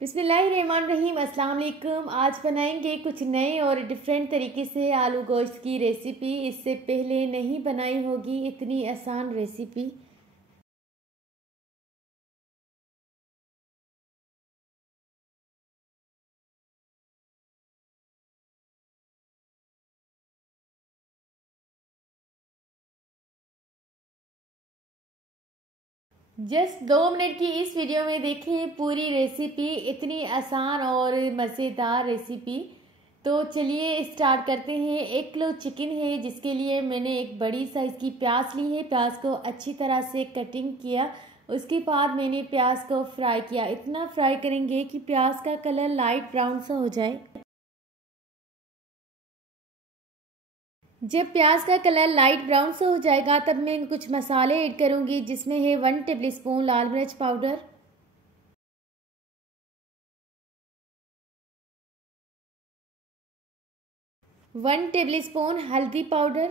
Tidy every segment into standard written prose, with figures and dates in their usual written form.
बिस्मिल्लाहिर्रहमानिर्रहीम। अस्सलाम वालेकुम। आज बनाएंगे कुछ नए और डिफरेंट तरीके से आलू गोश्त की रेसिपी। इससे पहले नहीं बनाई होगी इतनी आसान रेसिपी। जस्ट 2 मिनट की इस वीडियो में देखें पूरी रेसिपी, इतनी आसान और मज़ेदार रेसिपी। तो चलिए स्टार्ट करते हैं। 1 किलो चिकन है जिसके लिए मैंने एक बड़ी साइज़ की प्याज ली है। प्याज को अच्छी तरह से कटिंग किया। उसके बाद मैंने प्याज को फ्राई किया। इतना फ्राई करेंगे कि प्याज का कलर लाइट ब्राउन सा हो जाए। जब प्याज का कलर लाइट ब्राउन सा हो जाएगा तब मैं कुछ मसाले ऐड करूंगी, जिसमें है 1 टेबल स्पून लाल मिर्च पाउडर, 1 टेबल स्पून हल्दी पाउडर,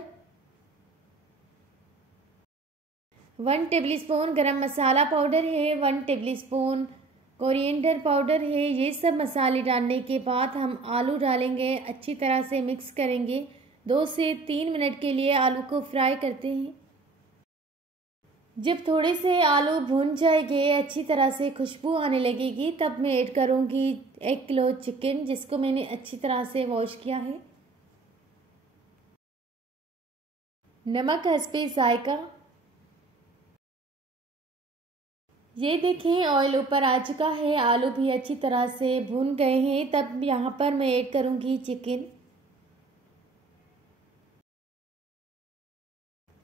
1 टेबल स्पून गरम मसाला पाउडर है, 1 टेबल स्पून कोरिएंडर पाउडर है। ये सब मसाले डालने के बाद हम आलू डालेंगे, अच्छी तरह से मिक्स करेंगे। 2 से 3 मिनट के लिए आलू को फ्राई करते हैं। जब थोड़े से आलू भुन जाएंगे, अच्छी तरह से खुशबू आने लगेगी, तब मैं ऐड करूंगी 1 किलो चिकन, जिसको मैंने अच्छी तरह से वॉश किया है। नमक हस्बे जायका। ये देखें ऑयल ऊपर आ चुका है, आलू भी अच्छी तरह से भुन गए हैं। तब यहाँ पर मैं ऐड करूंगी चिकन।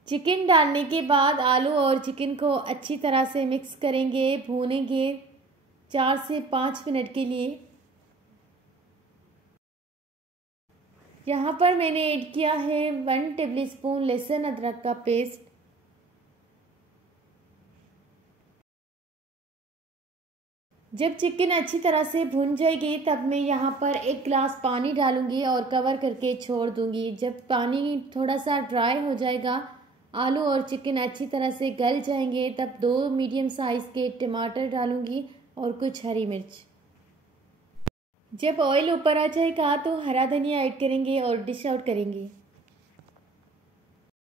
चिकन डालने के बाद आलू और चिकन को अच्छी तरह से मिक्स करेंगे, भूनेंगे 4 से 5 मिनट के लिए। यहाँ पर मैंने ऐड किया है 1 टेबल स्पून लहसुन अदरक का पेस्ट। जब चिकन अच्छी तरह से भुन जाएगी तब मैं यहाँ पर 1 गिलास पानी डालूंगी और कवर करके छोड़ दूंगी। जब पानी थोड़ा सा ड्राई हो जाएगा, आलू और चिकन अच्छी तरह से गल जाएंगे, तब 2 मीडियम साइज़ के टमाटर डालूंगी और कुछ हरी मिर्च। जब ऑयल ऊपर आ जाएगा तो हरा धनिया ऐड करेंगे और डिश आउट करेंगे।